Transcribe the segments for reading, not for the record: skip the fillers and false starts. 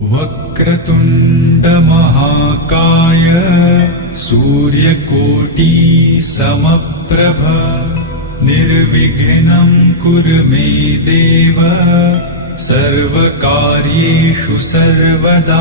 वक्रतुण्ड महाकाय सूर्यकोटि समप्रभ निर्विघ्नं कुरु मे देव सर्वकार्येषु सर्वदा।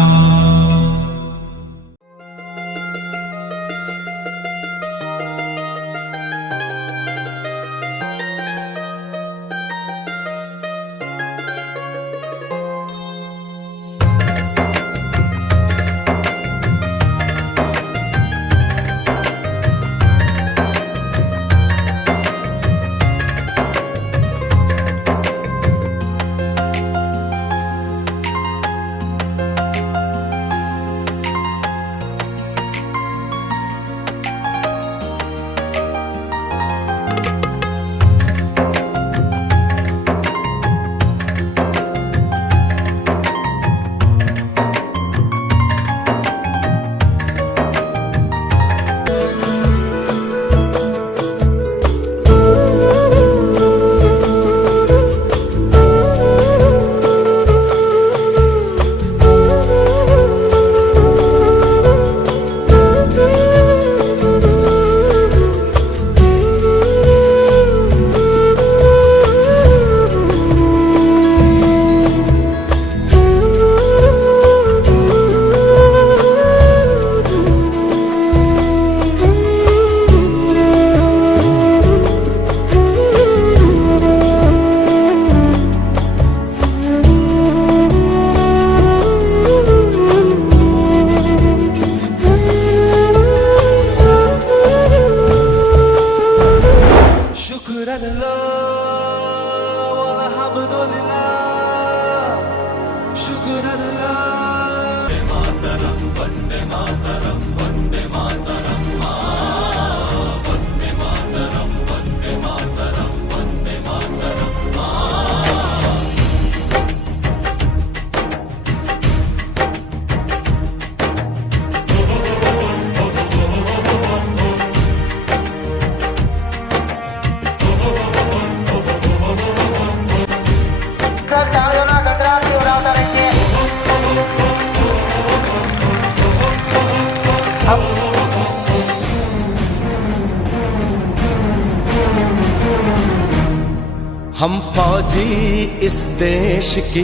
हम फौजी इस देश की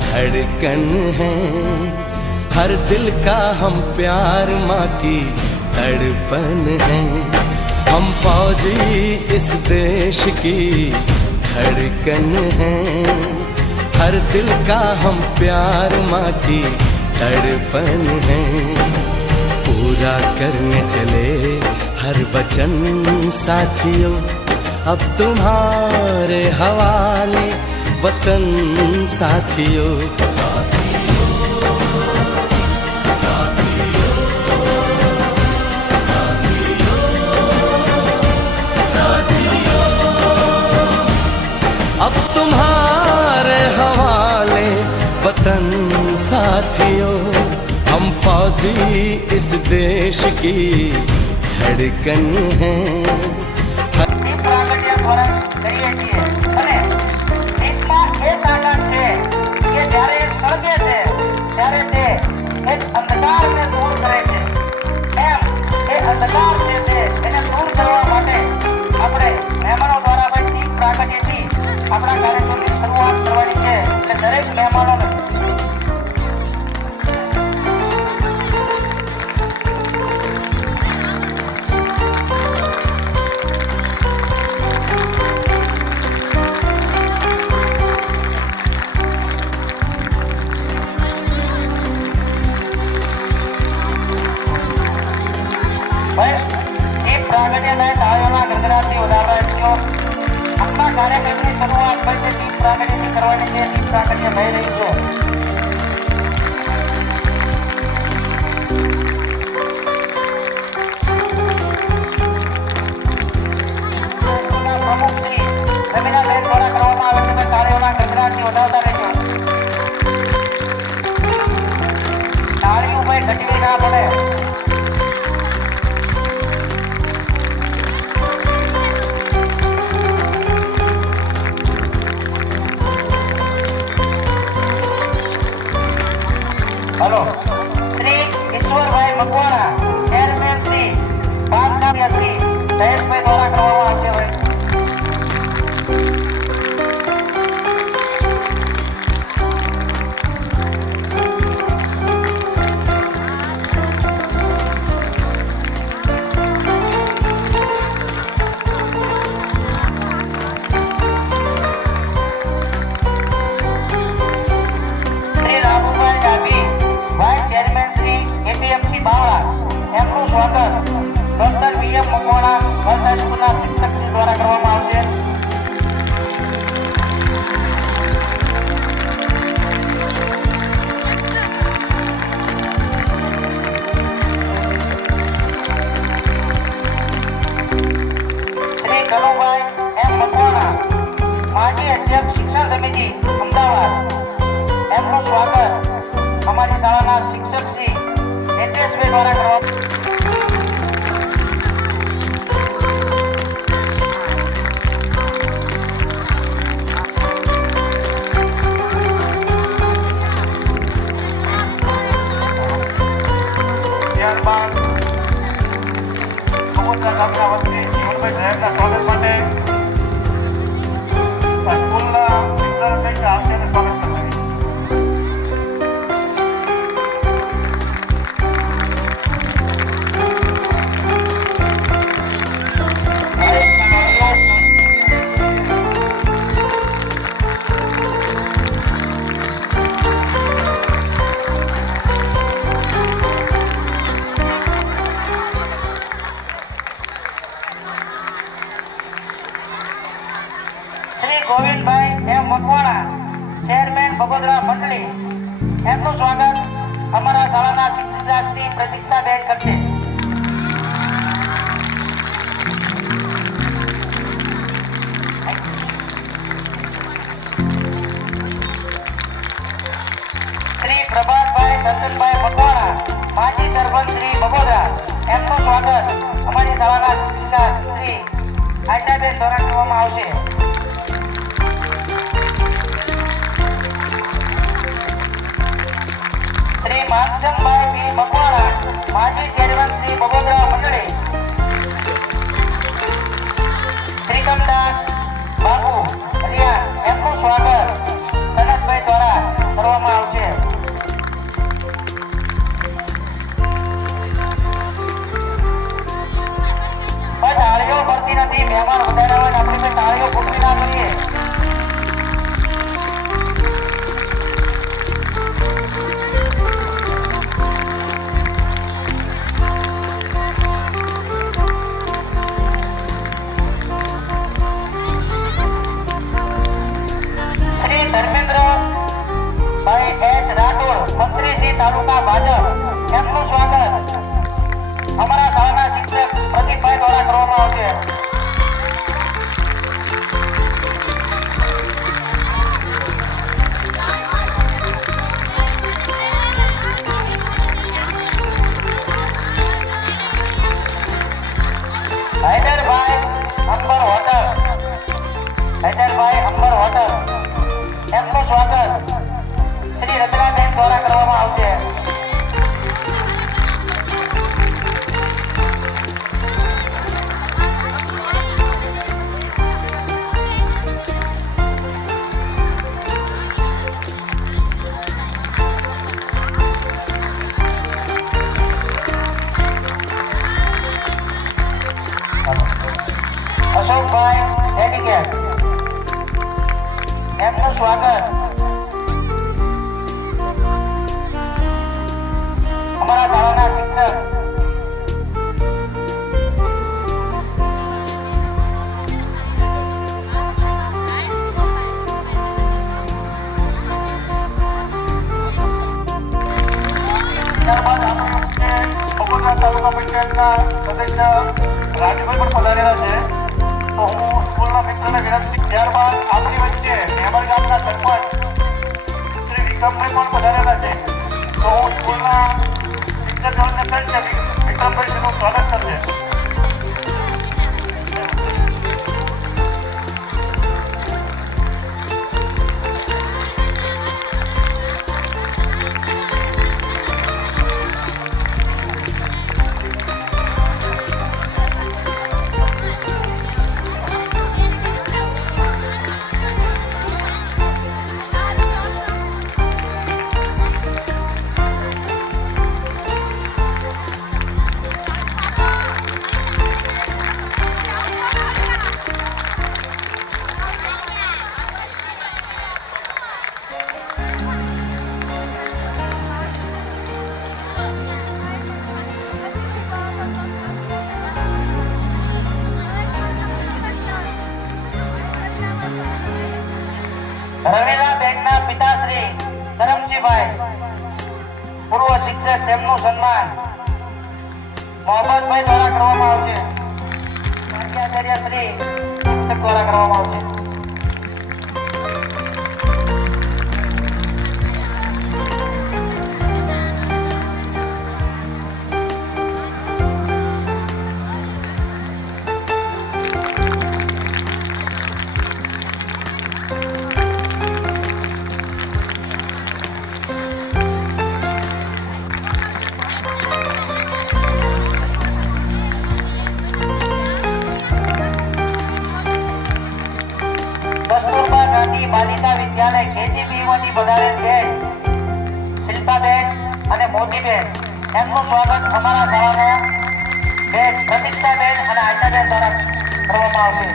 धड़कन हैं, हर दिल का हम प्यार माँ की तड़पन हैं। हम फौजी इस देश की धड़कन हैं, हर दिल का हम प्यार माँ की तड़पन हैं। पूरा करने चले हर वचन साथियों, अब तुम्हारे हवाले वतन साथियों। अब तुम्हारे हवाले वतन साथियों, हम फौजी इस देश की धड़कन हैं। અંધકાર ને દૂર કરે છે, એમ એ અંધકાર છે તે એને દૂર કરવા માટે આપણે મહેમાનો દ્વારા ભાઈ દીપ પ્રાગટ્યથી આપણા કાર્યક્રમની શરૂઆત કરવાની છે, એટલે દરેક મહેમાનોને આપણા કાર્યક્રમની શરૂઆત ભાઈ દીપ પ્રાગટ્યથી કરવાની છે. દીપ પ્રાગટ્ય થઈ રહી છે. પ્રમુખ શ્રી રમીલાબેન દ્વારા કરવામાં આવે છે. કાર્યોના ગગડાટથી વધાવતા રહેજો. તાળીઓ ભાઈ ઘટવી ના પડે. હલો શ્રી ઈશ્વરભાઈ મકવાણા ચેરમેન શ્રી બાંધકામ શ્રી જયેશભાઈ દ્વારા કરવામાં આવશે. ભાઈ Shri Ramubhai Dabhi vice chairman Shri APMC Bavla એમનું સ્વાગત ડોક્ટર વીએમ મકવાણા ગર્લ્સ હાઈસ્કૂલના શિક્ષકશ્રી દ્વારા કરવામાં આવશે. શ્રી કનુભાઈ એમ મકવાણા માજી અધ્યક્ષ શિક્ષણ સમિતિ અમદાવાદ એમનું સ્વાગત અમારી શાળાના શિક્ષક શ્રી નિતેશભાઈ દ્વારા કરવામાં ત્યારબાદ સમુદ્ર ગામના વતી જીવનભાઈ સાહેબના સ્વાગત માટે સ્કૂલના શિક્ષણ આચાર્ય સ્વાગત કરશે. શ્રી ગોવિંદભાઈ એમ મકવાણા ચેરમેન બગોદરા મંડળી એમનું સ્વાગત અમારા શાળાના શિક્ષિકા શ્રી પ્રતિષ્ઠાબેન કરશે. શ્રી પ્રભાતભાઈ દર્શનભાઈ મકવાણા માજી સરપંચ શ્રી બગોદરા એમનું સ્વાગત અમારી શાળાના શિક્ષિકા શ્રી આશાબેન દ્વારા કરવામાં આવશે. શ્રી માધવભાઈ બી મકવાણા માજી ચેરમેન શ્રી બગોદરા મંડળી શ્રીકમદાસ બાપુ રિયા એમનું સ્વાગત સનતભાઈ દ્વારા કરવામાં આવશે. પણ તાળીઓ પડતી નથી. મહેમાન વધારે હોય આપણે કોઈ તાળીઓ ફૂટવી ના કરીએ. શ્રી ધર્મેન્દ્રભાઈ એચ રાઠોડ મંત્રી શ્રી તાલુકા ભાજપ એમનું સ્વાગત અમારા શાળાના શિક્ષક પ્રદીપભાઈ દ્વારા કરવામાં આવશે. હૈદરભાઈ અંબર હોટલ એમનું સ્વાગત શ્રી રચનાબેન દ્વારા કરવામાં આવશે. અશોકભાઈ ડેડિકેટ એમનું સ્વાગત અમારા શાળાના શિક્ષક ત્યારબાદ બગોદરા તાલુકા પંચાયતના સદસ્ય રાજભાઈ પણ પધારેલા છે. તો હું સ્કૂલના મિત્રોને વિનંતી. ત્યારબાદ આપણી વચ્ચે નેમર ગામના સરપંચ શ્રી વિક્રમભાઈ પણ પધારેલા છે. તો હું સ્કૂલના શિક્ષકોને કહીશ કે વિક્રમભાઈનું સ્વાગત કરશે. મુનશીભાઈ પૂર્વ શિક્ષક તેમનું સન્માન મોહમ્મદભાઈ દ્વારા કરવામાં આવશે. આચાર્ય શ્રી પુસ્તક દ્વારા કરવામાં આવશે. કસ્તુરબા ગાંધી બાલિકા વિદ્યાલય KGB માંથી પધારેલ છે શિલ્પાબેન અને મોતીબેન, એમનું સ્વાગત અમારા શાળાના બેન પ્રતિક્ષાબેન અને આશાબેન દ્વારા કરવામાં આવશે.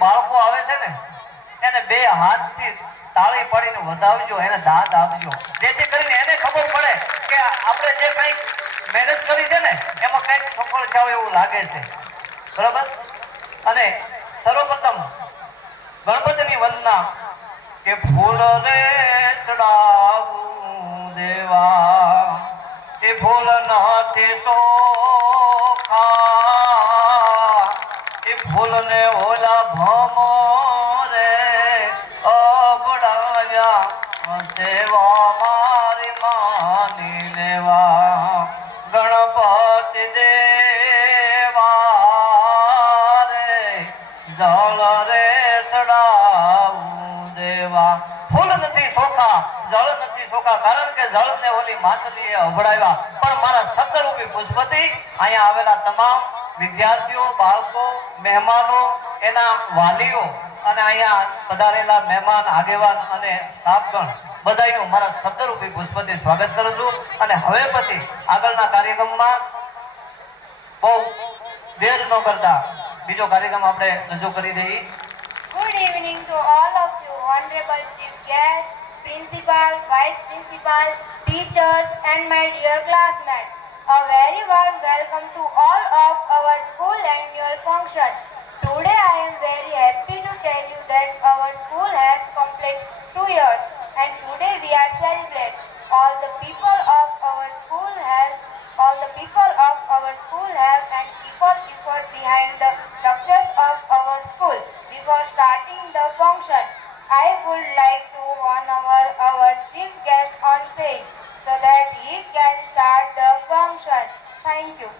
બાળકો આવે છે ને એને બે હાથથી તાળી પાડીને વધાવજો, એને દાંત આપજો, જેથી કરીને એને ખબર પડે કે આપણે જે કંઈ મહેનત કરી છે ને એમાં કંઈક સફળ જાવ એવું લાગે છે. બરાબર. અને સર્વપ્રથમ ગણપતિની વંદના કે ફૂલ રે ચડાવું દેવા એ ફૂલ નથી તો એ ફૂલ ને ઓલા ભમો રે અબડાયા સેવા મારી માની લેવા ગણપતિ દેવા રે જળ રે ચડાવું દેવા ફૂલ નથી સોખા જળ નથી સોખા કારણ કે જળ ને ઓલી માછલીએ અભડાવ્યા પણ મારા સત્તરરૂપી પુષ્પતિ અહીંયા આવેલા તમામ વિદ્યાર્થીઓ બાળકો મહેમાનો એના વાલીઓ અને અહીંયા પધારેલા મહેમાન આગેવાન અને સ્ટાફગણ બધાયનું મારા સત્તરરૂપી પુષ્પથી સ્વાગત કરું છું અને હવે પછી આગળના કાર્યક્રમમાં બહુ દેર ન કરતા બીજો કાર્યક્રમ આપણે રજૂ કરી દઈએ. Good evening to all of you, honorable chief guests, principal, vice principal, teachers and my dear classmates. A very warm welcome to all of our school annual function. Today I am very happy to tell you that our school has completed 2 years and today we are celebrate. All the people of our school have and effort behind the success of our school. Before starting the function, I would like to honor our chief guest on stage so that he can start the function. Thank you.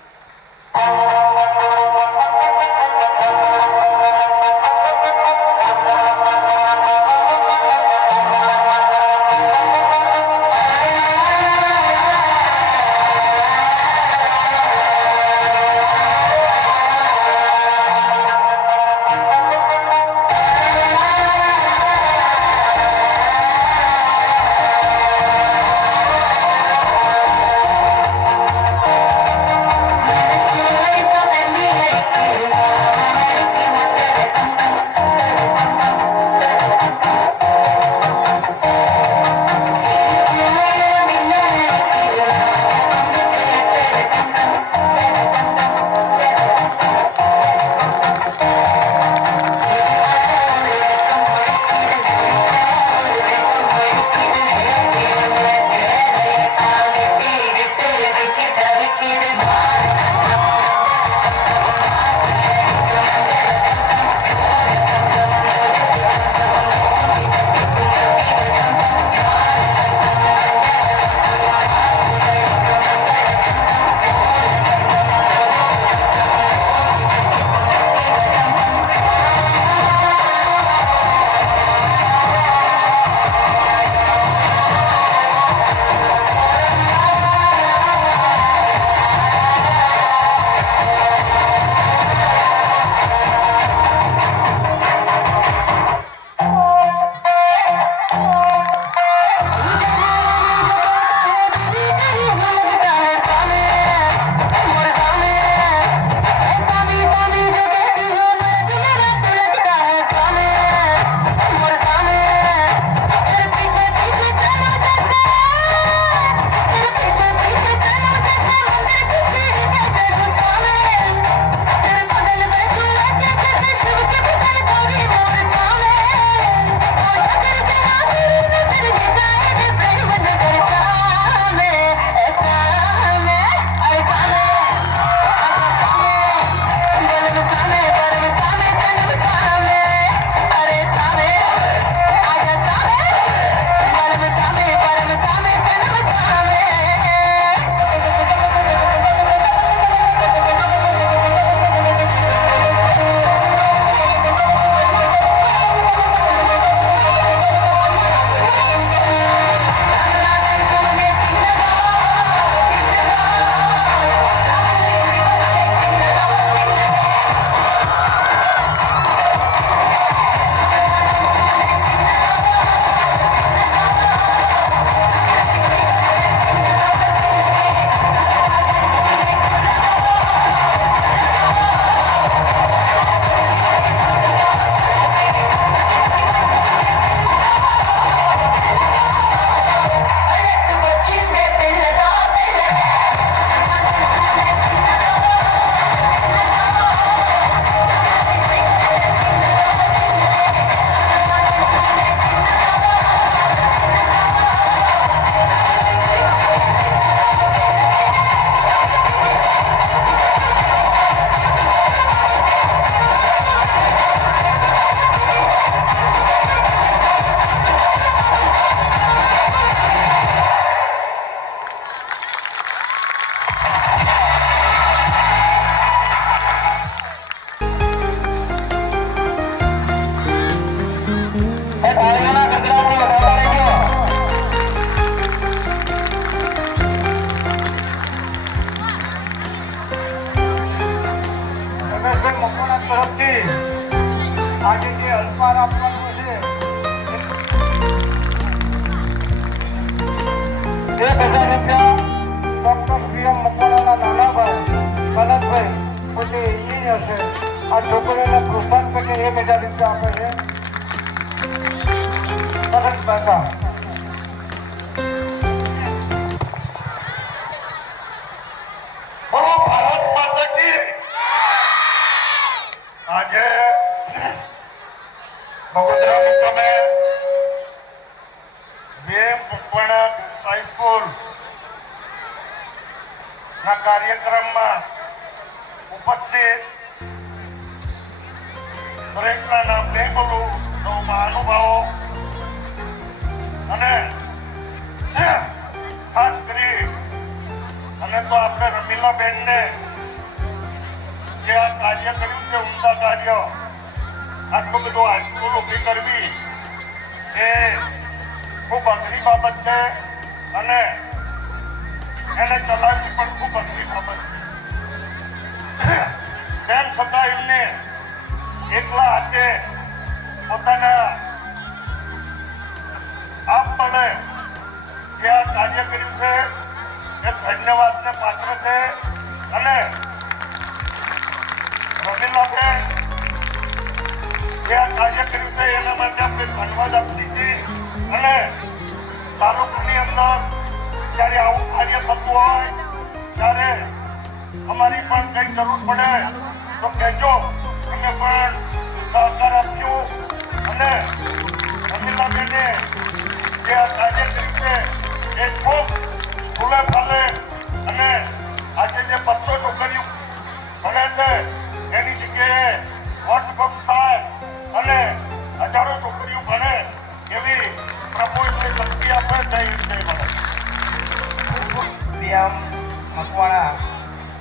આજે જે અલ્પાર આપવાનું છે 1,000 રૂપિયા doctor PM મકવાણાના નાના ભાઈ કનકભાઈ પોતે engineer છે. આ છોકરીઓને પ્રોત્સાહન પેટે 1,000 રૂપિયા આપે છે. સરસ કાકા બોલો ભારત માતા કી. આજે બગોદરાની તમે VM મકવાણા હાઈસ્કૂલ ના કાર્યક્રમમાં ઉપસ્થિત દરેકના નામ નહીં બોલું તો મહાનુભાવો અને ખાસ કરી અને તો આપણે રમીલાબેનને જે આ કાર્ય કર્યું છે ઉમદા કાર્ય આટલું બધું હાઈસ્કૂલ ઊભી કરવી એ ખૂબ અઘરી બાબત છે અને એને ચલાવવી પણ ખૂબ અઘરી બાબત છે. તેમ છતાં એમને એકલા હાથે પોતાના આપપણે જે આ કાર્ય કર્યું છે એ ધન્યવાદને પાત્ર છે. અને રમીલાબેન જે આ કાર્ય કર્યું છે એના માટે આપણે ધન્યવાદ આપીએ છીએ. અને તાલુકાની અંદર જ્યારે આવું કાર્ય થતું હોય ત્યારે અમારી પણ કંઈક જરૂર પડે તો કહેજો, અમે પણ સહકાર આપ્યું. અને રમીલાબેને જે આ કાર્ય કર્યું છે એ ખૂબ ફૂલે ફાલે અને આજે જે 200 છોકરીઓ ભણે છે એની જગ્યાએ વર્ષ થાય અને હજારો છોકરીઓ ભણે એવી પ્રભુ એમને શક્તિ આપે. જય PM મકવાણા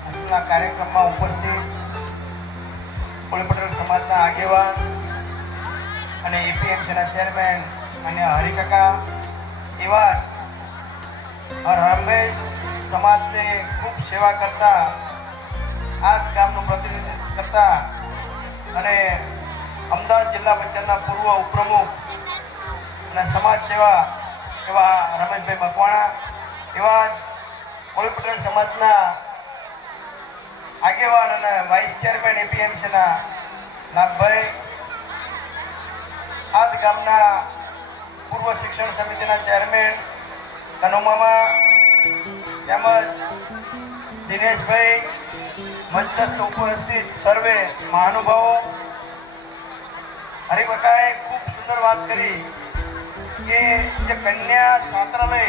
આજના કાર્યક્રમમાં ઉપસ્થિત કોળી પટેલ સમાજના આગેવાન અને APMCના ચેરમેન અને હરિકાકા એવા રામભાઈ સમાજને ખૂબ સેવા કરતા આ ગામનું પ્રતિનિધિત્વ કરતા અને અમદાવાદ જિલ્લા પંચાયતના પૂર્વ ઉપપ્રમુખ અને સમાજ સેવા એવા રમેશભાઈ મકવાણા એવા કોળી પટેલ સમાજના આગેવાન અને વાઇસ ચેરમેન APMCના નાગભાઈ, આ ગામના પૂર્વ શિક્ષણ સમિતિના ચેરમેન કનુમામા તેમજ દિનેશભાઈ, મંચસ્થ ઉપસ્થિત સર્વે મહાનુભાવો. હરિકાકાએ ખૂબ સુંદર વાત કરી કે જે કન્યા છાત્રાલય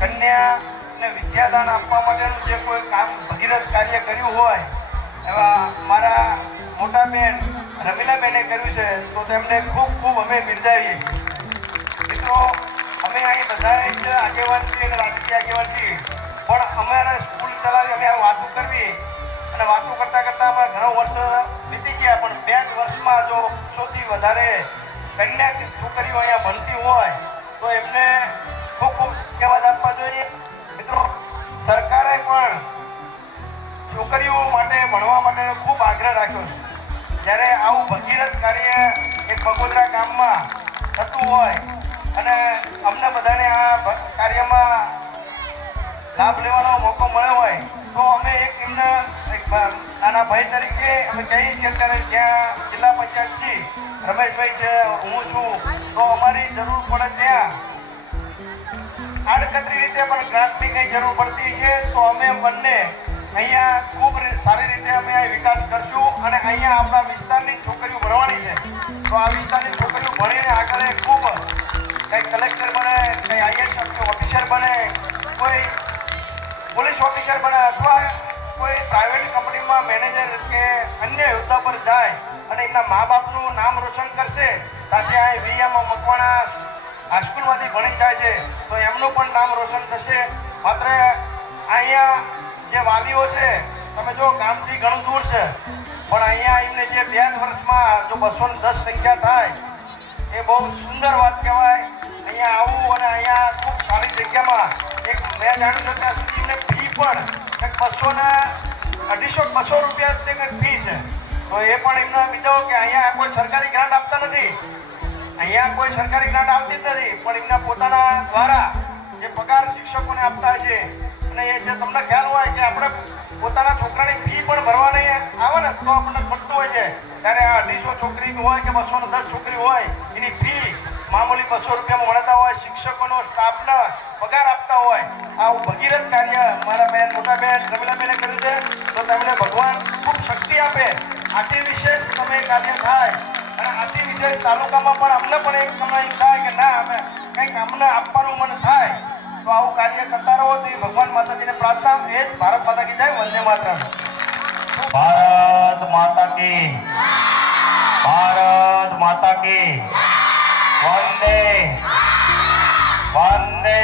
કન્યાને વિદ્યાદાન આપવા માટેનું જે કોઈ કામ ભગીરથ કાર્ય કર્યું હોય એવા મારા મોટા બેન રમીલાબેને કર્યું છે તો તેમને ખૂબ ખૂબ અમે બિરદાવીએ. મિત્રો અમે અહીં બધા જ આગેવાન છીએ અને રાજકીય આગેવાન છીએ, પણ અમારે સ્કૂલ ચલાવી અમે આ વાતો કરવી અને વાતો કરતાં કરતાં અમારા ઘણા વર્ષ વીતી ગયા, પણ 2 વર્ષમાં જો 100થી વધારે કન્યા છોકરીઓ અહીંયા ભણતી હોય તો એમને ખૂબ ખૂબ ધન્યવાદ આપવા જોઈએ. મિત્રો સરકારે પણ છોકરીઓ માટે ભણવા માટે ખૂબ આગ્રહ રાખ્યો છે. જ્યારે આવું ભગીરથ કાર્ય એક બગોદરા ગામમાં થતું હોય અને અમને બધાને આ કાર્યમાં લાભ લેવાનો મોકો મળ્યો હોય તો અમે એમને નાના ભાઈ તરીકે અમે કહીએ કે અત્યારે જ્યાં જિલ્લા પંચાયતથી રમેશભાઈ છે, હું છું, તો અમારી જરૂર પડે ત્યાં આડકતરી રીતે પણ ગ્રાન્ટની કંઈ જરૂર પડતી છે તો અમે બંને અહીંયા ખૂબ સારી રીતે અમે વિકાસ કરશું. અને અહીંયા આપણા વિસ્તારની છોકરીઓ ભણવાની છે તો આ વિસ્તારની છોકરીઓ ભણીને આગળ ખૂબ કંઈ કલેક્ટર બને, કંઈ IAS ઓફિસર બને, કોઈ પોલીસ ઓફિસર બને અથવા કોઈ પ્રાઇવેટ કંપનીમાં મેનેજર કે અન્ય હોદ્દા પર જાય અને એમના મા બાપનું નામ રોશન કરશે. સાથે આ VM મકવાણા હાઈસ્કૂલમાંથી ભણી જાય છે તો એમનું પણ નામ રોશન થશે. માત્ર અહીંયા જે વાલીઓ છે તમે જો ગામથી ઘણું દૂર છે પણ અહીંયા એમને જે 2 વર્ષમાં જો 210 સંખ્યા થાય એ બહુ સુંદર વાત કહેવાય. અહીંયા આવું અને અહીંયા ખૂબ સારી જગ્યામાં એક મેં જાણ્યું છે ત્યાં સુધી એમને ફી પણ કંઈક 200 રૂપિયા કંઈક ફી છે. તો એ પણ એમનો બીજો કે અહીંયા કોઈ સરકારી ગ્રાન્ટ આપતા નથી, અહીંયા કોઈ સરકારી ગ્રાન્ટ આવતી જ નથી, પણ એમના પોતાના દ્વારા જે પગાર શિક્ષકોને આપતા છે અને એ જે તમને ખ્યાલ હોય કે આપણે પોતાના છોકરાની ફી પણ ભરવાની આવે ને તો આપણને ખર્ચતું હોય છે, ત્યારે આ 250 છોકરી હોય કે 210 છોકરી હોય એની ફી મામૂલી 200 રૂપિયામાં મળતા હોય, શિક્ષકોનો સ્ટાફને પગાર આપતા હોય. આવું ભગીરથ કાર્ય મારા બેન મોટા બેન રમીલાબેને કર્યું છે. તો તેમને ભગવાન ખૂબ શક્તિ આપે, આથી વિશેષ તમે કાર્ય થાય અને આથી વિશેષ તાલુકામાં પણ અમને પણ એક સમય એમ થાય કે ના અમે કંઈક અમને આપવાનું મન થાય તો આવું કાર્ય કરતા રહો. તો એ ભગવાન માતાજીને પ્રાર્થના. એ જ ભારત માતા કી જય. વંદે માતરમ. ભારત માતા કી, ભારત માતા કી, વંદે વંદે.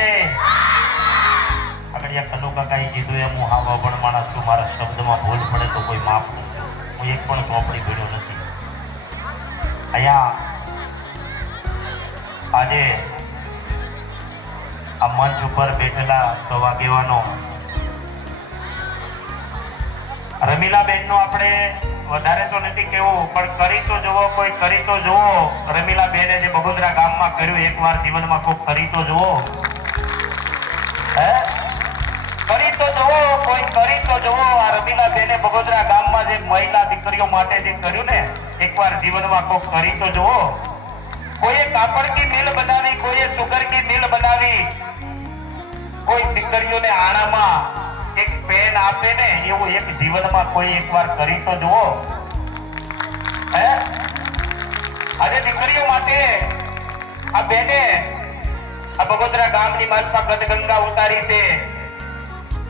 આગળ કનુ કાકાએ કીધું એમ હું હાવ અભણ માણસ છું, મારા શબ્દમાં ભૂલ પડે તો કોઈ માફ કરજો. હું એક પણ ચોપડી ભર્યો નથી. અહીંયા આજે આ મંચ ઉપર બેઠેલા સૌ આગેવાનો રમીલાબેન નો આપણે વધારે તો નથી કેવું, પણ કરી તો જુઓ, કોઈ કરી તો જુઓ. રમીલાબેને જે બગોદરા ગામમાં કર્યું એકવાર જીવનમાં કોઈ કરી તો જુઓ, હે કરી તો જુઓ, કોઈ કરી તો જુઓ. આ રમીલાબેને બગોદરા ગામમાં જે મહિલા દીકરીઓ માટે જે કર્યું ને એકવાર જીવનમાં કોઈ કરી તો જુઓ. કોઈએ કાપડ કી મિલ બનાવી, કોઈએ સુગર કી મિલ બનાવી, કોઈ દીકરીઓને આણામાં એક પેન આપે ને એવું એક જીવનમાં કોઈ એકવાર કરી તો જુઓ. હે આજે દીકરીઓ માટે આ બેને આ બગોદરા ગામની માલપા ગદગંગા ઉતારી છે.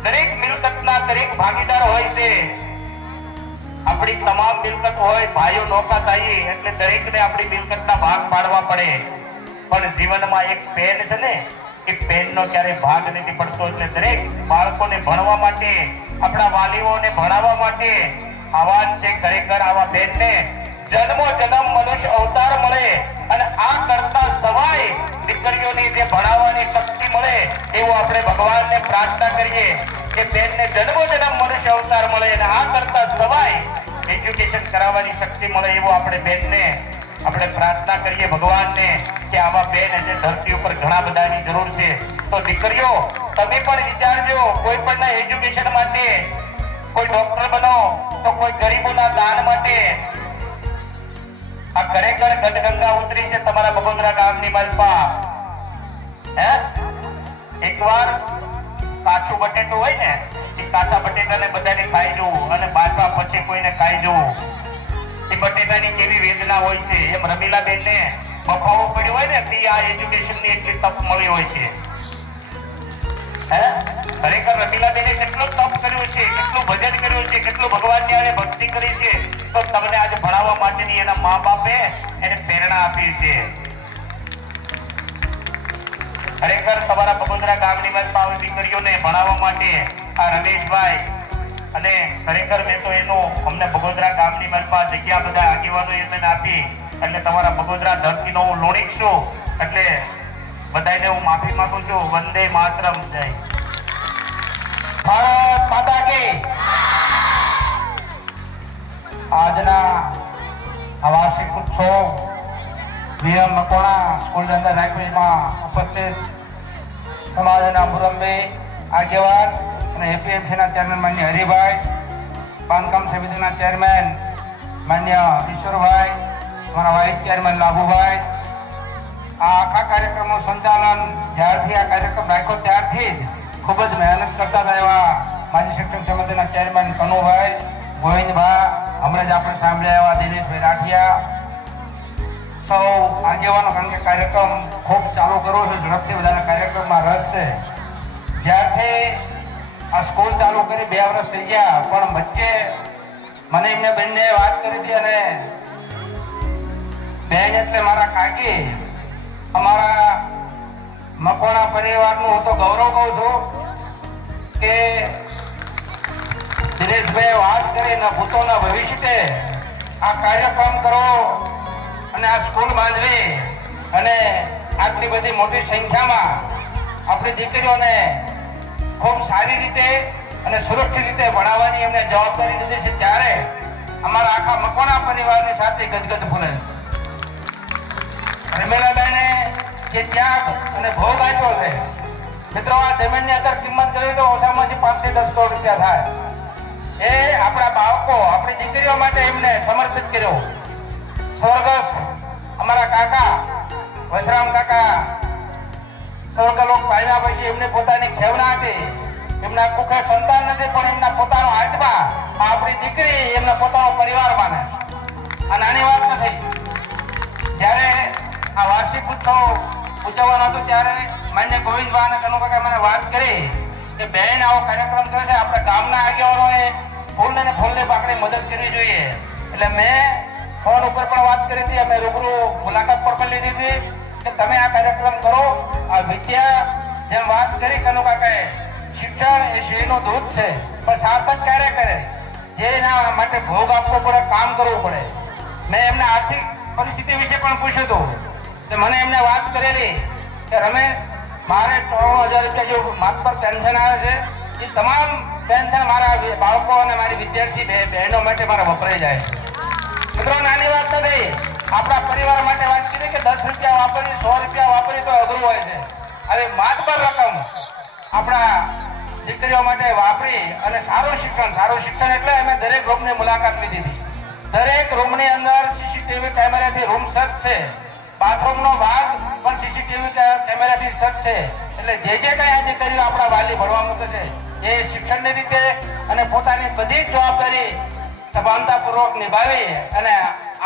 દરેક મિલકતના દરેક ભાગીદાર હોય છે. આપણી તમામ મિલકત હોય, ભાઈઓ નોકા થાય એટલે દરેકને આપણી મિલકતના ભાગ પાડવા પડે, પણ જીવનમાં એક પેન છે ને એ પેનનો ક્યારેય ભાગ નથી પડતો. એટલે દરેક બાળકોને ભણવા માટે, આપણા વાલીઓને ભણાવવા માટે આવા છે ખરેખર આવા બેનને જન્મો જન્મ મનુષ્ય અવતાર મળે અને આ કરતા સવાય દીકરીઓની જે ભણાવવાની શક્તિ મળે એવું આપણે ભગવાનને પ્રાર્થના કરીએ કે બેનને જન્મો જન્મ મનુષ્ય અવતાર મળે અને આ કરતા સવાય એજ્યુકેશન કરાવવાની શક્તિ મળે એવું આપણે બેનને આપણે પ્રાર્થના કરીએ ભગવાનને કે આવા બેન અને ધરતી ઉપર ઘણા બધાની જરૂર છે. તો દીકરીઓ તમે પણ વિચારજો, કોઈ પણ એજ્યુકેશન માટે, કોઈ ડોક્ટર બનો તો કોઈ ગરીબોના દાન માટે. આ ખરેખર ગદગંગા ઉતરી છે તમારા બગોદરા ગામની માલપા. હે એકવાર કાચું બટેટું હોય ને એ કાચા બટેટાને બધાને ખાઈ જવું અને બાજવા પછી કોઈને ખાઈ જવું, એ બટેટાની કેવી વેદના હોય છે એમ રમીલાબેનને બફાવો પડ્યો હોય ને તે આ એજ્યુકેશનની એટલી તક મળી હોય છે. હે ખરેખર રમીલાબેને કેટલું તપ કર્યું છે, કેટલું ભજન કર્યું છે, કેટલું ભગવાનની આરે ભક્તિ કરી છે, તો તમને આજે ભણાવવા માટેની એના મા બાપે એને પ્રેરણા આપી છે. ખરેખર તમારા બગોદરા ગામની માલપા દીકરીઓને ભણાવવા માટે આ રમેશભાઈ અને ખરેખર મેં તો એનું અમને બગોદરા ગામની માલપા જગ્યા બધા આગેવાનો એને આપી એટલે તમારા બગોદરા ધરતીનો હું લોણીક છું એટલે બધાને હું માફી માંગુ છું. વંદે માતરમ. જય ભારત માતા કી. આજના આ વાર્ષિક ઉત્સવ વીએમ મકોણા સ્કૂલ અંદર રાખવીમાં ઉપસ્થિત સમાજના મુરબ્બી આગેવાન અને એપીએમસીના ચેરમેન માન્ય હરિભાઈ, બાંધકામ સમિતિના ચેરમેન માન્ય ઈશ્વરભાઈ, અમારા વાઇસ ચેરમેન લાભુભાઈ, આ આખા કાર્યક્રમનું સંચાલન જ્યારથી આ કાર્યક્રમ રાખ્યો ત્યારથી જ ખૂબ જ મહેનત કરતા હતા એવા માજી શિક્ષણ સમિતિના ચેરમેન કનુભાઈ, ગોવિંદભા, હમણાં જ આપણે સાંભળ્યા એવા દિનેશભાઈ રાઠિયા, સૌ આગેવાનો. કારણ કે કાર્યક્રમ ખૂબ ચાલુ કરવો છે, ઝડપથી બધાના કાર્યક્રમમાં રસ છે. જ્યારથી આ સ્કૂલ ચાલુ કરી 2 વર્ષ થઈ ગયા, પણ વચ્ચે મને એમને બંને વાત કરી હતી અને બેન એટલે મારા કાકી, અમારા મકોણા પરિવારનું હું તો ગૌરવ કહું છું કે દિનેશભાઈ વાત કરીને ભૂતોના ભવિષ્ય આ કાર્યક્રમ કરો અને આ સ્કૂલ બાંધવી અને આટલી બધી મોટી સંખ્યામાં આપણી દીકરીઓને ખૂબ સારી રીતે અને સુરક્ષિત રીતે ભણાવવાની એમને જવાબદારી લીધી છે. ત્યારે અમારા આખા મકવાણા પરિવારની સાથે ગદગદ ફૂલે. રમીલાબેને જે ત્યાગ અને ભોગ આપ્યો છે મિત્રો, આ જમીનની અંદર કિંમત કરીએ તો ઓછામાં ઓછી 5 થી 10 કરોડ રૂપિયા થાય. એ આપણા બાળકો, આપણી દીકરીઓ માટે એમને સમર્પિત કર્યો. સ્વર્ગસ્થ અમારા કાકા વજરામ કાકા સ્વર્ગલોક પામ્યા પછી એમને પોતાની ખેવના હતી. એમના કુખે સંતાન નથી, પણ એમના પોતાનો આત્મા આપણી દીકરી એમનો પોતાનો પરિવાર માને. આ નાની વાત નથી. જ્યારે આ વાર્ષિક ઉત્સવ ઉજવવાનો હતો ત્યારે માન્ય ગોવિંદભાઈ અને કનુકાકા મને વાત કરી કે બેન આવો કાર્યક્રમ થયો છે, આપણા ગામના આગેવાનોએ ફૂલ અને ફૂલની પાકડી મદદ કરવી જોઈએ. એટલે મેં ફોન ઉપર પણ વાત કરી હતી, અમે રૂબરૂ મુલાકાત પણ લીધી હતી કે તમે આ કાર્યક્રમ કરો. આ વિદ્યા જેમ વાત કરી કનુકાકાએ, શિક્ષણ એ શિવનું દૂધ છે, પણ સાર્થક ક્યારે કરે? જેના માટે ભોગ આપવો પડે, કામ કરવું પડે. મેં એમના આર્થિક પરિસ્થિતિ વિશે પણ પૂછ્યું હતું કે મને એમને વાત કરેલી કે રમેશ, મારે 93,000 રૂપિયા જેવું માથ પર પેન્શન આવે છે, એ તમામ પેન્શન મારા બાળકો અને મારી વિદ્યાર્થી બહેનો માટે મારા વપરાઈ જાય. મિત્રો, નાની વાત નથી. આપણા પરિવાર માટે વાત કરી કે 10 રૂપિયા વાપરી, 100 રૂપિયા વાપરી તો અઘરું હોય છે. હવે માતબર રકમ આપણા દીકરીઓ માટે વાપરી અને સારું શિક્ષણ એટલે અમે દરેક રૂમની મુલાકાત લીધી હતી. દરેક રૂમની અંદર સીસીટીવી કેમેરાથી રૂમ સજ્જ છે. બાથરૂમનો ભાગ પણ સીસીટીવી કેમેરાથી સજ્જ છે. એટલે જે કઈ આજે કર્યું આપણા વાલી ભણવા મૂકે છે એ શિક્ષણની રીતે અને પોતાની બધી જ જવાબદારી સભાનતાપૂર્વક નિભાવી અને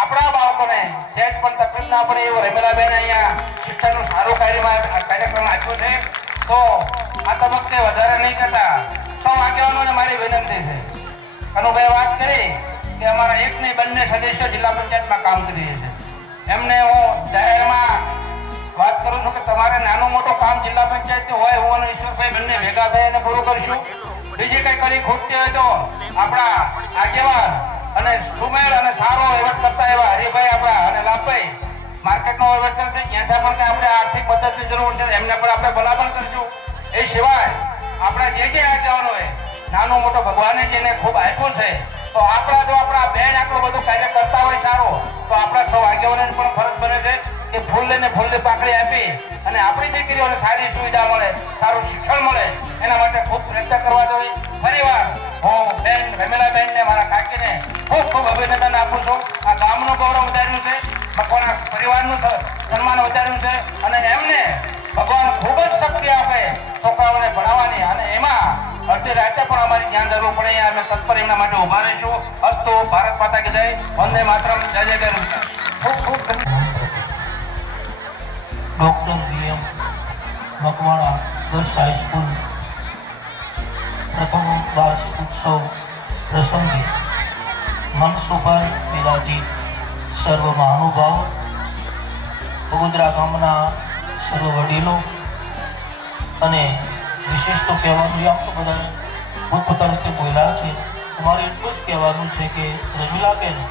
આપણા બાળકોને સહેજ પણ તકલીફ ના પડે એવું રમીલાબેન અહીંયા શિક્ષણનું સારું કાર્યક્રમ આપ્યો છે. તો આ તબક્કે વધારે નહીં કરતા સૌ આગેવાનોને મારી વિનંતી છે. કનુભાઈ વાત કરી કે અમારા એક નહીં બંને સદસ્યો જિલ્લા પંચાયતમાં કામ કરી છે. એમને હું જાહેરમાં વાત કરું છું કે તમારે નાનું મોટું કામ જિલ્લા પંચાયતનું હોય, હું અને ઈશ્વરભાઈ બંને ભેગા થઈ અને પૂરું કરીશું. બીજી કઈ કરી ખૂટતી હોય તો આપણા આગેવાન અને સુમેળ અને સારો વહીવટ કરતા એવા હરિભાઈ આપણા અને લાભભાઈ માર્કેટનો વહીવટ કરશે, ત્યાંથી પણ આપણે આર્થિક મદદની જરૂર છે, એમને પણ આપણે ભલામણ કરીશું. એ સિવાય આપણા જે આગેવાનો હોય, નાનું મોટું ભગવાને જેને ખૂબ આપ્યું છે, તો આપણા જો આપણા બેન આટલું બધું કાર્ય કરતા હોય સારું, તો આપણા સૌ આગેવાનોને પણ ફરજ બને છે કે ફૂલની પાકડી આપી અને આપણી દીકરીઓને સારી સુવિધા મળે, સારું શિક્ષણ મળે, એના માટે ખૂબ પ્રયત્ન કરવા જોઈએ. ફરીવાર હું બેન રમીલાબેનને, મારા કાકીને ખૂબ અભિનંદન આપું છું. આ ગામનું ગૌરવ વધાર્યું છે, મકવાણા પરિવારનું સન્માન વધાર્યું છે અને એમને ભગવાન ખૂબ જ શક્તિ આપે છોકરાઓને ભણાવવાની. અને એમાં અડધી રાતે પણ અમારી ધ્યાન જરૂર પડે, અમે તત્પર એમના માટે ઉભા રહીશું. અસ્તુ. ભારત માતા કી જય. વંદે માતરમ. જય જય ગરુ. ખૂબ doctor VM Makwana girls high school પ્રથમ વાર્ષિક ઉત્સવ પ્રસંગે મંચ ઉપર બિરાજી સર્વ મહાનુભાવો, બગોદરા ગામના સર્વ વડીલો અને વિશેષ તો કહેવાનું આમ તો બધા પોતપોતાની રીતે બોલ્યા છે. તમારે એટલું જ કહેવાનું છે કે રમીલાબેન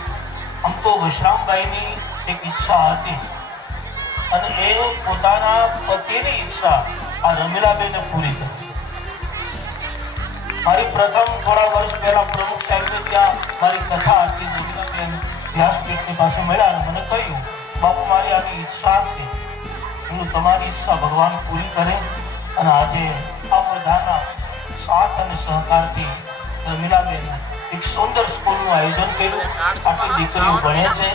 આમ તો વિશ્રામભાઈની એક ઈચ્છા હતી અને એ પોતાના પતિની ઈચ્છા આ રમીલાબેને પૂરી કરી. મારી પ્રથમ થોડા વર્ષ પહેલા પ્રમુખ સાહેબને ત્યાં મારી કથા હતી. રમીલાબેન વ્યાસપીઠની પાસે મળ્યા અને મને કહ્યું, બાપુ મારી આવી ઈચ્છા છે, એનું તમારી ઈચ્છા ભગવાન પૂરી કરે. અને આજે આ બધાના સાથ અને સહકારથી રમીલાબેન એક સુંદર સ્કૂલનું આયોજન કર્યું. આટલી દીકરીઓ ભણે છે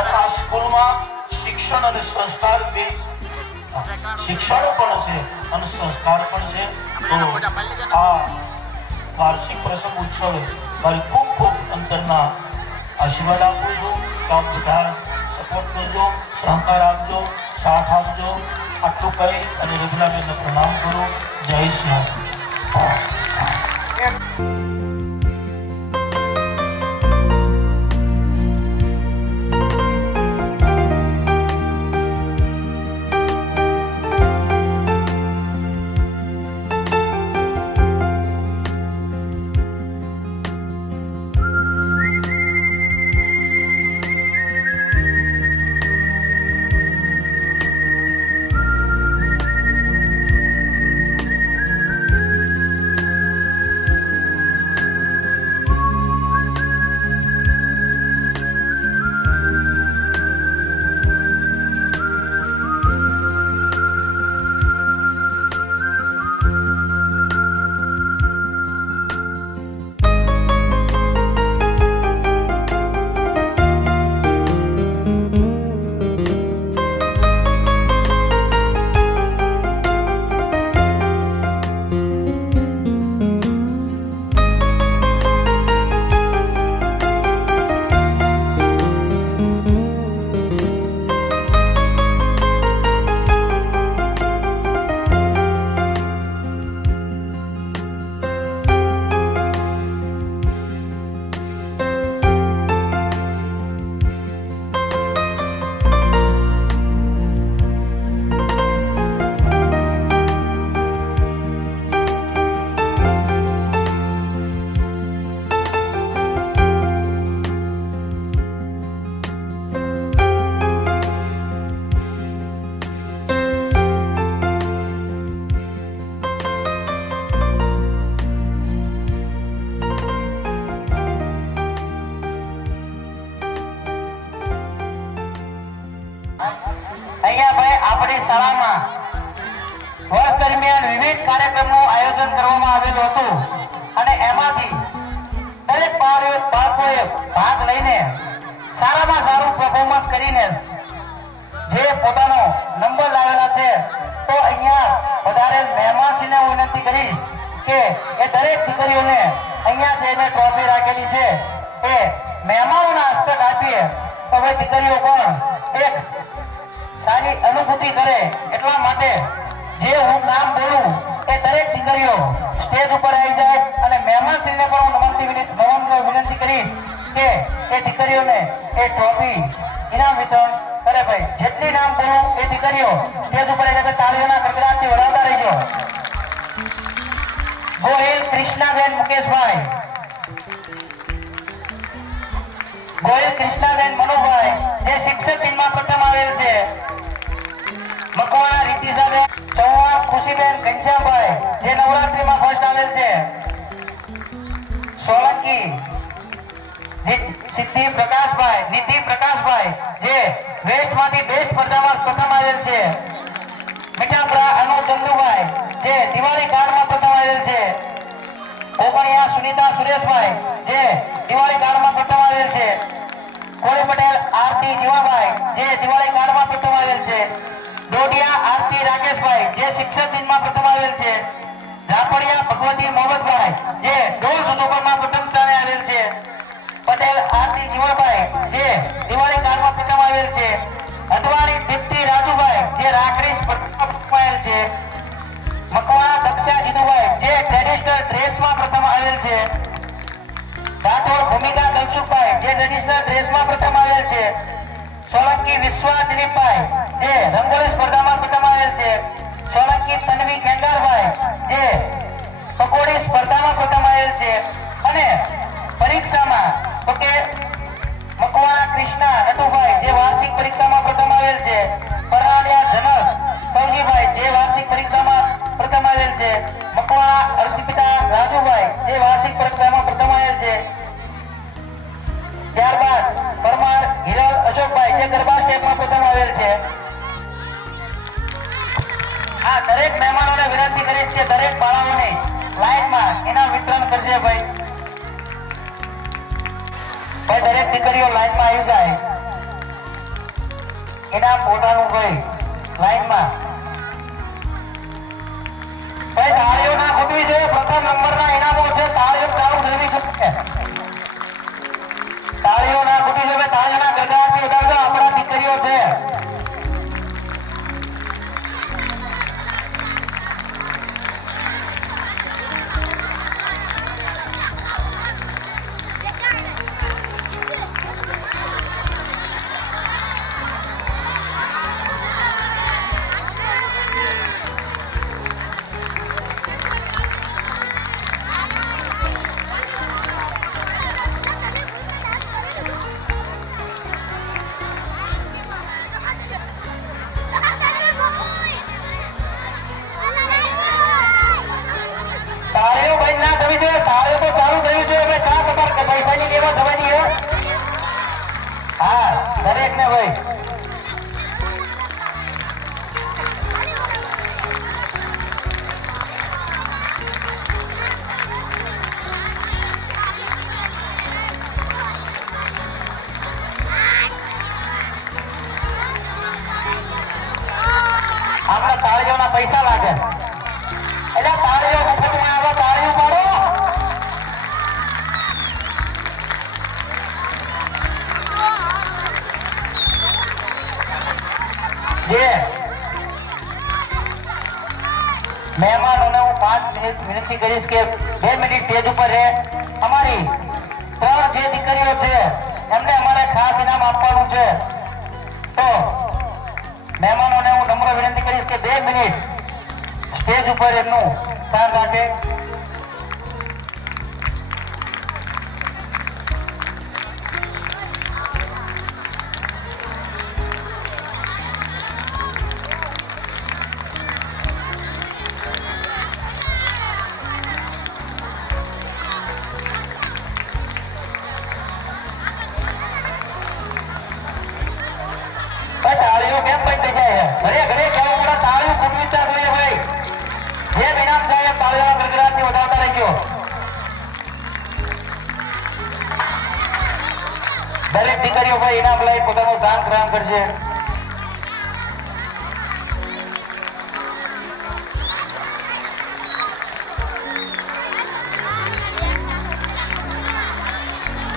અને આ સ્કૂલમાં શિક્ષણ અને સંસ્કાર બે શિક્ષણ પણ છે અને સંસ્કાર પણ છે. તો આ વાર્ષિક પ્રસંગ ઉત્સવે મારી ખૂબ અંતરના આશીર્વાદ આપું છું કે આપ બધા સપોર્ટ કરજો, સહકાર આપજો, સાથ આપજો. આટલું કહી અને રમીલાબેનને પ્રણામ કરું. જય શ્રી રામ. અહીંયા ભાઈ આપણી શાળામાં વર્ષ દરમિયાન વિવિધ કાર્યક્રમનું આયોજન કરવામાં આવેલું હતું અને એમાંથી દરેક બાળકોએ ભાગ લઈને સારામાં સારું પરફોર્મન્સ કરીને જે પોતાનો નંબર લાવેલા છે તો અહીંયા વધારે મહેમાનશ્રીને હું વિનંતી કરીશ કે એ દરેક દીકરીઓને અહીંયા જઈને ટ્રોફી રાખેલી છે એ મહેમાનોના હસ્તક આપીએ તો ભાઈ દીકરીઓ પણ એક સારી અનુભૂતિ કરે એટલા માટે જે હું નામ બોલું એ દરેક દીકરીઓ સ્ટેજ ઉપર આવી જાય અને મહેમાનશ્રીને પણ હું નમ્ર વિનંતી કરીશ કે એ દીકરીઓને એ ટ્રોફી ઇનામ વિતરણ કરે ભાઈ જેટલી નામ બોલું એ દીકરીઓ સ્ટેજ ઉપર એટલે તાળીઓના ગડગડાટથી વડાવતા રહેજો. ગોહિલ કૃષ્ણાબેન મુકેશભાઈ, ગોહિલ કૃષ્ણાબેન મનોભાઈ જે શિક્ષક દિનમાં પ્રથમ આવેલ છે. મકવાણા રીતિસાબેન ચૌહાણ ખુશીબેન ઘનશ્યામભાઈ જે નવરાત્રીમાં ફર્સ્ટ આવેલ છે. સોલંકી સિદ્ધિ પ્રકાશભાઈ, નિધિ પ્રકાશભાઈ જે વેસ્ટમાંથી બેસ્ટ સ્પર્ધામાં પ્રથમ આવેલ છે. મીઠાપુરા અનુ ચંદુભાઈ જે દિવાળી કાર્ડમાં પ્રથમ આવેલ છે. કોકણિયા સુનીતા સુરેશભાઈ જે દિવાળી કાર્ડમાં પ્રથમ આવેલ છે. કોળી પટેલ આરતી જીવાભાઈ જે દિવાળી કાર્ડમાં પ્રથમ આવેલ છે. ડોડિયા આરતી રાકેશભાઈ જે શિક્ષક દિનમાં પ્રથમ આવેલ છે. ઝાપડિયા ભગવતી મોહમ્મદભાઈ જે ડોલ સુતોકરમાં પ્રથમ સ્થાને આવેલ છે. પટેલ આરતી જીવાભાઈ જે દિવાળી કાર્ડમાં પ્રથમ આવેલ છે. અદવાણી દીપ્તિ રાજુભાઈ જે રાખડી સ્પર્ધામાં પ્રથમ આવેલ છે. મકવાણા દક્ષા જીતુભાઈ જે ટ્રેડિશનલ ડ્રેસમાં પ્રથમ આવેલ છે. રાઠોડ ભૂમિકા દલસુખભાઈ જે ટ્રેડિશનલ ડ્રેસમાં પ્રથમ આવેલ છે. સોલંકી વિશ્વા દિલીપભાઈ જે રંગોળી સ્પર્ધામાં પ્રથમ આવેલ છે. સોલંકી તન્વી કેંગારભાઈ જે પકોડી સ્પર્ધામાં પ્રથમ આવેલ છે. અને પરીક્ષામાં તો કે મકવાણા કૃષ્ણા નટુભાઈ જે વાર્ષિક પરીક્ષામાં પ્રથમ આવેલ છે. પરણાલિયા જનક સૌજીભાઈ જે વાર્ષિક પરીક્ષામાં પ્રથમ આવેલ છે. મકવાણા અર્પિતા રાજુભાઈ જે વાર્ષિક પરીક્ષામાં પ્રથમ આવેલ છે. ત્યારબાદ પરમાર હિરલ અશોકભાઈ જે ગરબા સ્ટેપમાં પ્રથમ આવેલ છે. આ દરેક મહેમાનોને વિનંતી કરીશ કે દરેક બાળાઓને લાઈનમાં ઇનામ વિતરણ કરજે ભાઈ. ભાઈ દરેક દીકરીઓ લાઈનમાં આવી જાય. ઇનામ પોતાનું ભાઈ લાઈનમાં. ભાઈ તાળીઓ ના ફૂટવી જોઈએ. પ્રથમ નંબરના ઇનામો છે. તાળીઓ ચાલુ થવી જોઈએ. તાળીઓ ના ફૂટી જોઈએ. તાળીઓના ગરગડાટથી વધારજો. આપણા દીકરીઓ છે. તાળીઓ બંધ ના થવી જોઈએ. તાળીઓ તો ચાલુ થવી જોઈએ. ભાઈ શા ખબર કે પૈસાની લેવા થવાની હે? હા દરેક ને ભાઈ આપણે તાળીઓના પૈસા લાગે એટલે તાળીઓ મફતમાં આવે. તાળીઓ પાડો. જે મહેમાનોને હું 5 મિનિટ વિનંતી કરીશ કે 2 મિનિટ સ્ટેજ ઉપર રહે. અમારી 3 જે દીકરીઓ છે એમને અમારે ખાસ ઇનામ આપવાનું છે. તો મહેમાનોને હું નમ્ર વિનંતી કરીશ કે 2 મિનિટ સ્ટેજ ઉપર એમનું સ્થાન રાખે. તાળીઓ ફટાફટ થઈ જાય ઘરે ઘરે કહેવું પડે તાળીઓ ખૂબ વિચાર જોઈએ ભાઈ જે ઇનામ થાય તાળીઓના ગરગડાટથી વધારતા રહેજો દરેક દીકરીઓ ભાઈ ઇનામ લઈ પોતાનું દાન ગ્રહણ કરશે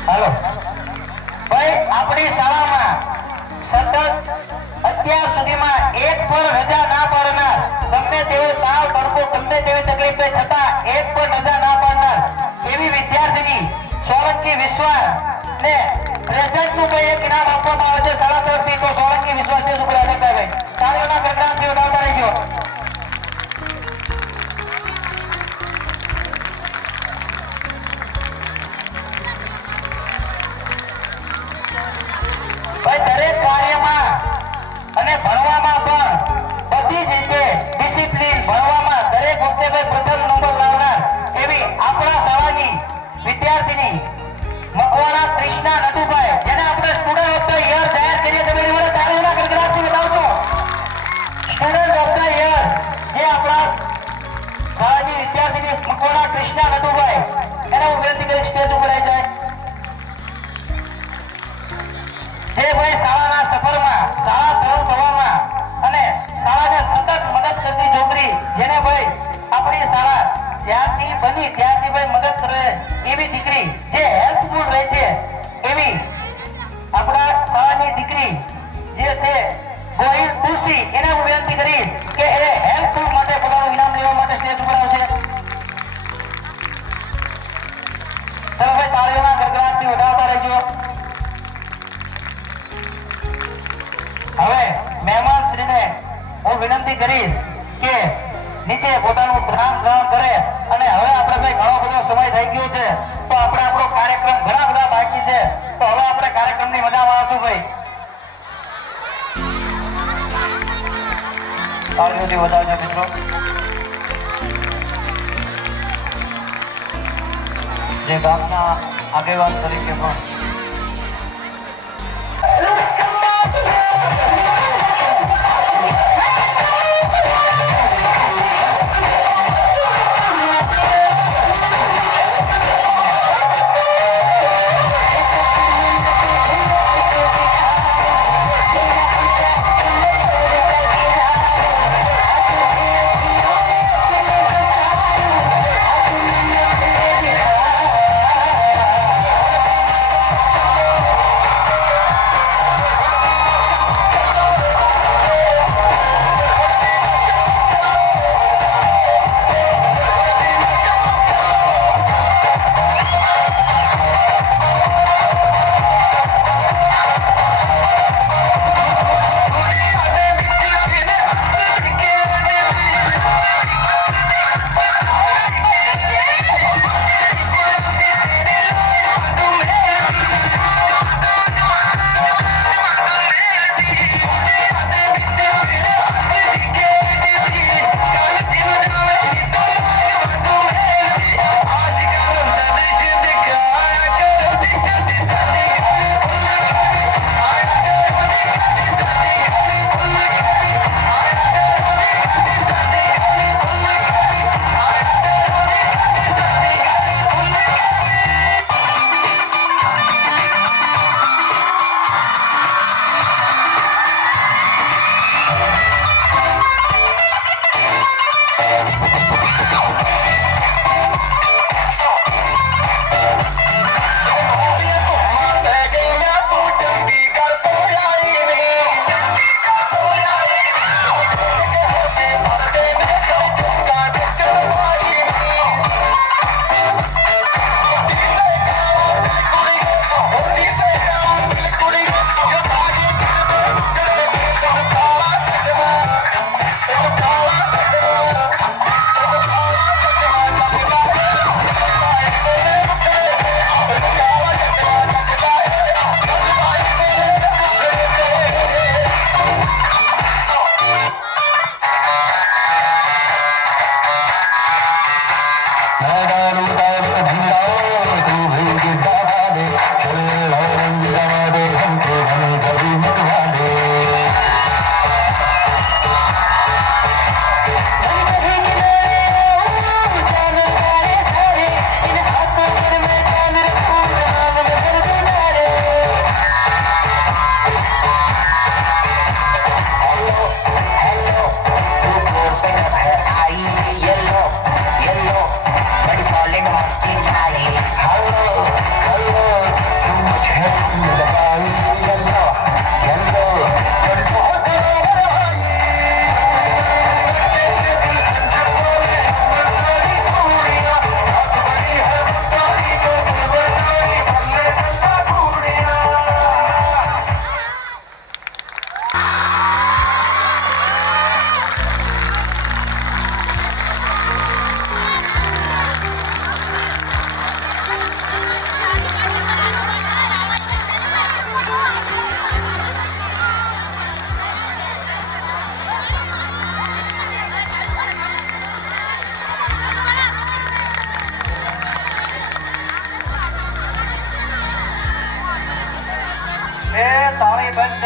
હાલો ભાઈ આપણી શાળામાં સતત અત્યાર સુધીમાં એક પણ રજા ના પાડનાર ગમે તેવો તાવ તડકો ગમે તેવી તકલીફ છતાં એક પણ રજા ના પાડનાર એવી વિદ્યાર્થીની સોલંકી વિશ્વાસ ને પ્રેઝન્ટ નું કોઈ એક ઇનામ આપવામાં આવે છે શાળા તરફથી તો સોલંકી વિશ્વાસ છે ઉપર આનંદભાઈ તાળીઓના ગરગડાટથી વધારતા રહેજો દરેક કાર્યમાં અને ભણવામાં પણ બધી જ રીતે ડિસિપ્લિન ભણવામાં દરેક વખતે પ્રથમ નંબર લાવનાર એવી આપણા શાળાની વિદ્યાર્થીની મકવાણા કૃષ્ણા નટુભાઈ જેને આપણે સ્ટુડન્ટ ઓફ ધ યર જાહેર કરીએ તમે મને તાળીઓના ગરગડાટથી બતાવશો સ્ટુડન્ટ ઓફ ધ યર જે આપણા શાળાની વિદ્યાર્થીની મકવાણા કૃષ્ણા નટુભાઈ એને હું વિનંતી કરી સ્ટેજ ઉપર આવી જાય જે ભાઈ શાળાના સફરમાં શાળા શરૂ કરવામાં અને શાળાને સતત મદદ કરતી છોકરી જેને ભાઈ આપણી શાળા જ્યારથી બની ત્યારથી ભાઈ મદદ કરે એવી દીકરી જે હેલ્પફુલ રહે છે એવી આપણા શાળાની દીકરી જે છે ગોહિલ તુલસી એને હું વિનંતી કરી કે એ હેલ્પફુલ માટે પોતાનું ઇનામ લેવા માટે સ્ટેજ ઉપર આવશે ચલો ભાઈ તાળીઓના ગરગડાટથી વધારતા રહેજો હવે મહેમાન શ્રીને હું વિનંતી કરીશ કે નીચે પોતાનું ધ્યાન ગ્રહણ કરે અને હવે આપણે ભાઈ ઘણો બધો સમય થઈ ગયો છે તો આપણે આપણો કાર્યક્રમ ઘણા બધા બાકી છે તો હવે આપણે કાર્યક્રમની મજા માણશું ભાઈ તાળીઓથી વધારજો મિત્રો જે ગામના આગેવાન તરીકે પણ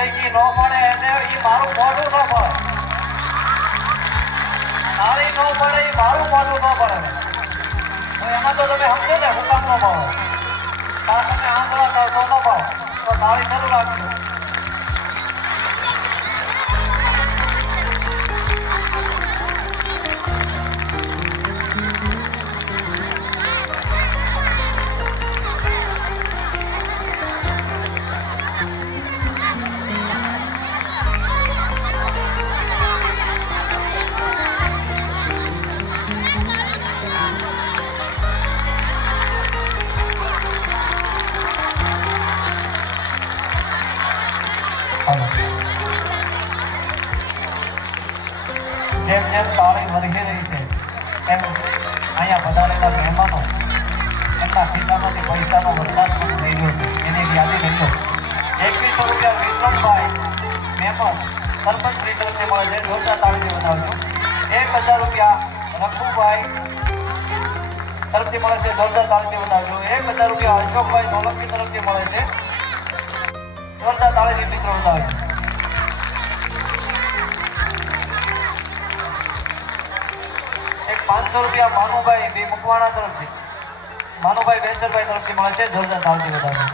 તારીખી ન પડે એને ઈ મારું મોઢું ન પડે. તાળી ન પડે ઈ મારું મોઢું ન પડે. તો એમાં તો તમે સમજો ને હું કામ ન પડો. તારા તમે આંધળા થાવ તો ન પડે. તો તાળી શરૂ રાખજો. જેમ જેમ તાળી વરસી રહી છે એમ અહીંયા પધારેલા મહેમાનો એમના ખિસ્સામાંથી પૈસાનો વરસાદ પણ થઈ રહ્યો છે. એની યાદી લઈ લો. 2100 રૂપિયા વિક્રમભાઈ મહેમાન સરપંચ શ્રી તરફથી મળે છે. જોરદાર તાળીથી વધાવજો. 1000 રૂપિયા રઘુભાઈ તરફથી મળે છે. જોરદાર તાળીથી વધાવજો. 1000 રૂપિયા અશોકભાઈ સોલંકી તરફથી મળે છે. જોરદાર તાળીથી મિત્રો વધાવજો. એક 500 રૂપિયા માનુભાઈ બી મકવાણા તરફથી માનુભાઈ બેન્સરભાઈ તરફથી મળે છે. જોરદાર તાળીથી વધાવજો.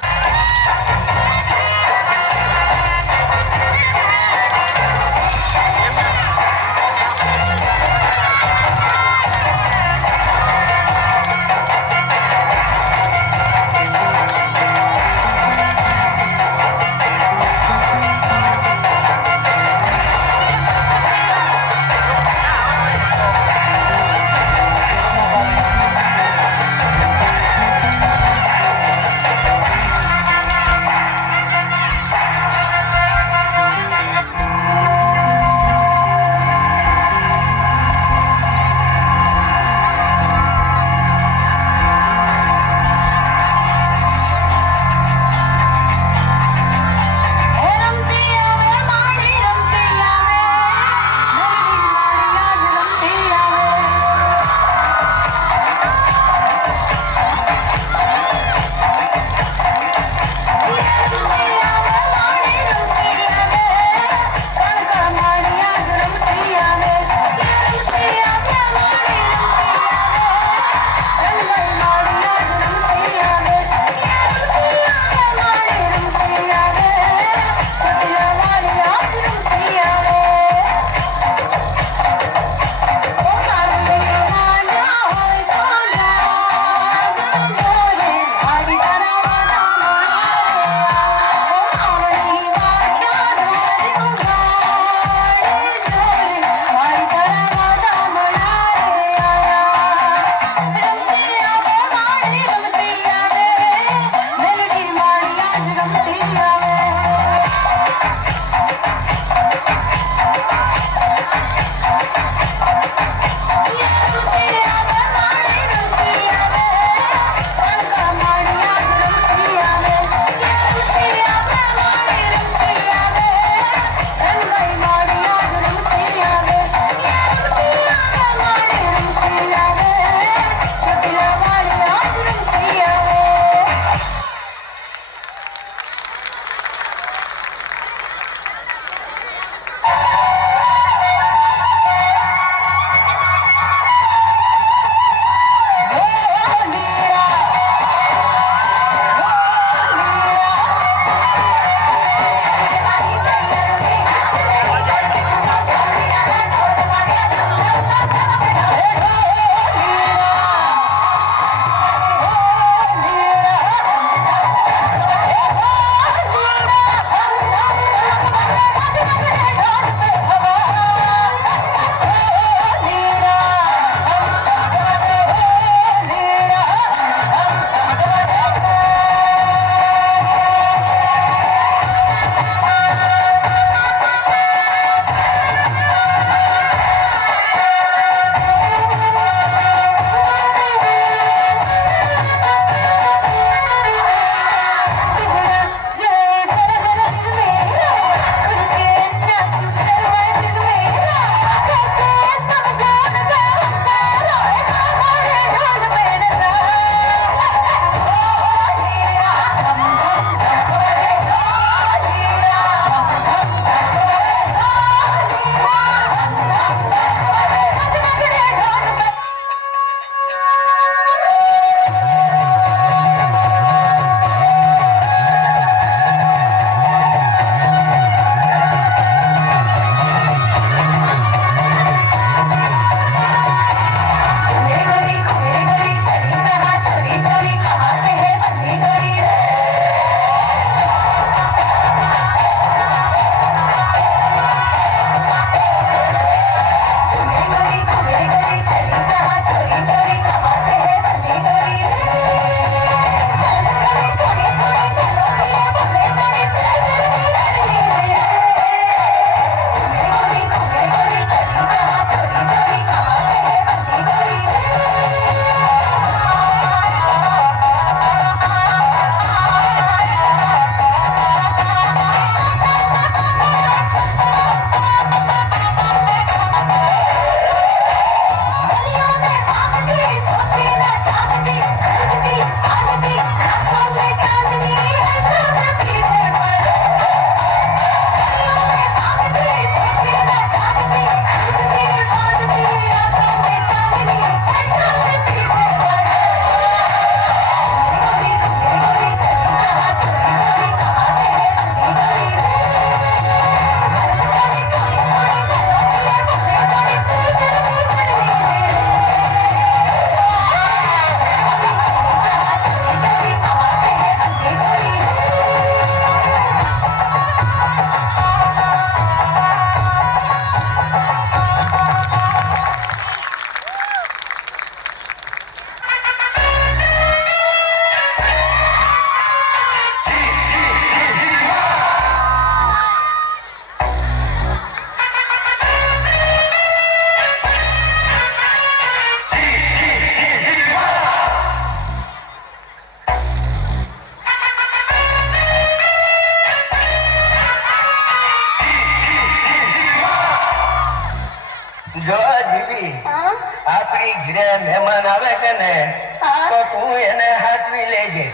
જો દીદી હા? આપણી ઘરે મહેમાન આવે છે ને હા? તો તું એને હાચવી લેજે.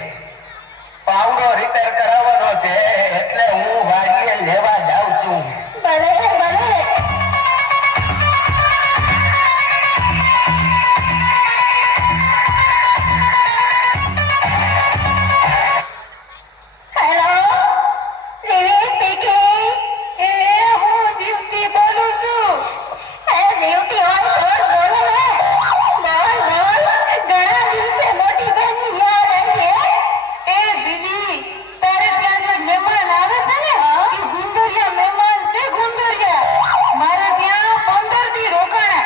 પાવડો રિપેર કરાવવાનો છે એટલે હું વાડીએ લેવા જાઉં છું. ભલે ભલે. હેલો, રિવી સ્પીકિંગ. હું જ્યોતિ બોલું છું. જ્યોતિ હોય તો બોલો ને. બોલ બોલ. ઘણા દિવસે મોટી બહેનની યાદ આવી છે. દીદી, તારે ત્યાં જે મહેમાન આવે છે ને એ ગુંદરિયા મહેમાન છે, ગુંદરિયા. મારે ત્યાં 15 દી રોકાણા.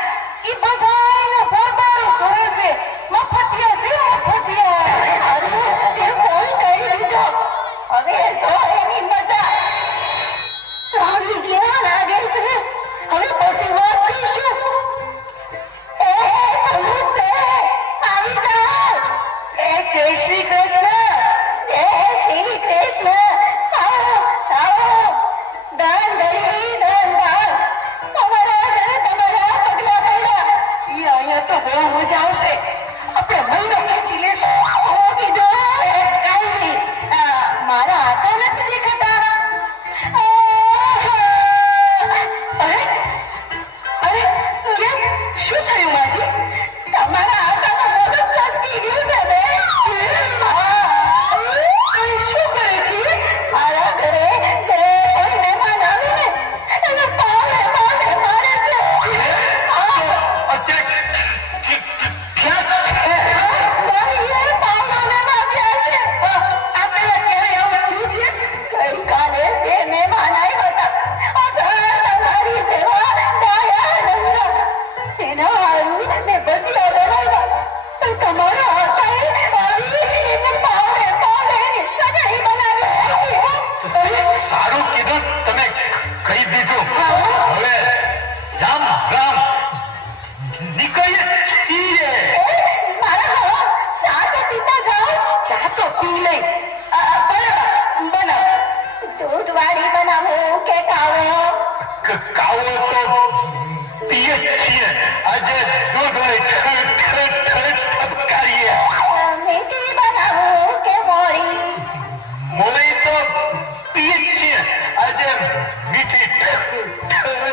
એ બધાને પોતાનું ઘર છે. મફતિયા છે, મફતિયા. અરે, તે ફોન કરી દીધો. હવે તો એની મજા. સારી ક્યાં લાગે છે. હવે પછી વાત કરીશું. એ નમસ્તે, આવી જાઓ. જય શ્રી કૃષ્ણ. જય શ્રી કૃષ્ણ. આવો આવો. દાન દઈ દાન દાન. તમારા ઘરે તમારા પગલા પડ્યા. ઈ અહીંયા તો બહુ મજા આવશે. આપણે મહિનો ખેંચી લેશું. હું કીધું કાંઈ નહીં. મારા હાથા નથી દેખાતા. અરે અરે કેમ શું થયું માજી? તમારા હાથામાં મગજ લાગી ગયું છે ને? શું કરે છે? મારા ઘરે જે કોઈ મહેમાન આવે ને એને પાવડે પાવડે મારે છે. મારી એ પાવડાને વાગ્યા છે. આ પેલા ક્યારે આવું થયું છે? ગઈકાલે જે મહેમાન આવ્યા હતા તમારી સેવા ડાયા ડંગરા. એના હારું મેં ભજીયા બનાવ્યા. તો તમારા હાથે આવી એને પાવડે પાવડે એની સગાઈ બનાવી. સારું કીધું તમે કહી દીધું. હવે રામ રામ નીકળીએ છીએ. મારા ચા તો પીતા જાઓ. ચા તો પી લઈ. બરાબર બનાવો. દૂધવાળી બનાવો કે કાવો? કાવો તો પીએ જ છીએ. આજે દૂધ હોય ઠપકારીએ. મીઠી બનાવો કે મોળી? મોળી તો પીએ જ છીએ. આજે મીઠી ઠપકારીએ.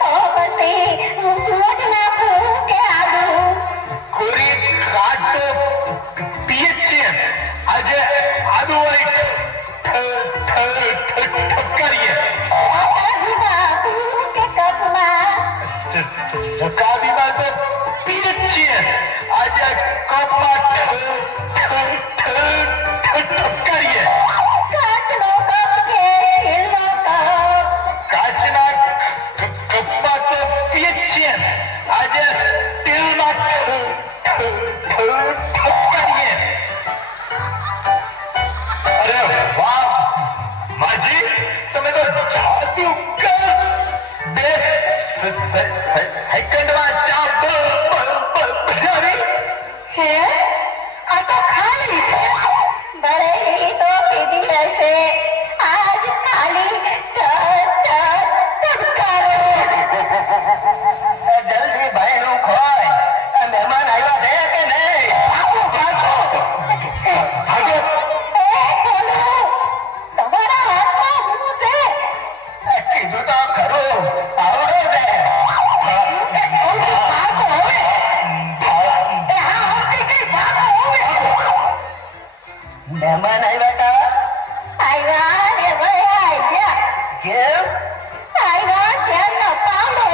તો પછી દૂધ નાખું કે આદુ? કોરી ખાટ તો પીએ જ છીએ. આજે આદુ હોય ઠપકારીએ. આદુ નાખું કે કપમાં? કાવીમાં તો પીએ જ છીએ. આજે કપમાં ઠપકારીએ. કાચનો કપ કે સ્ટીલનો કપ? કાચના કપમાં તો પીએ જ છીએ. આજે સ્ટીલમાં ઠપકારીએ. અરે વાહ માજી, તમે તો જાદુ કર. બે સેકન્ડમાં ચા બનાવી. હે? આ તો ખાલી છે. ભરેલી તો પીધી હશે. આજ ખાલી ટપકારો. જલ્દી ભાઈનું ખોય. મહેમાન આવ્યા છે કે નહીં? ભાગો. તમારા હાથમાં શું છે? કીધું તો ખરું. આવડો છે. મહેમાન આવ્યા હતા. આવ્યા ને વયા ગયા. કેમ? આવ્યા ત્યારનો પાવડો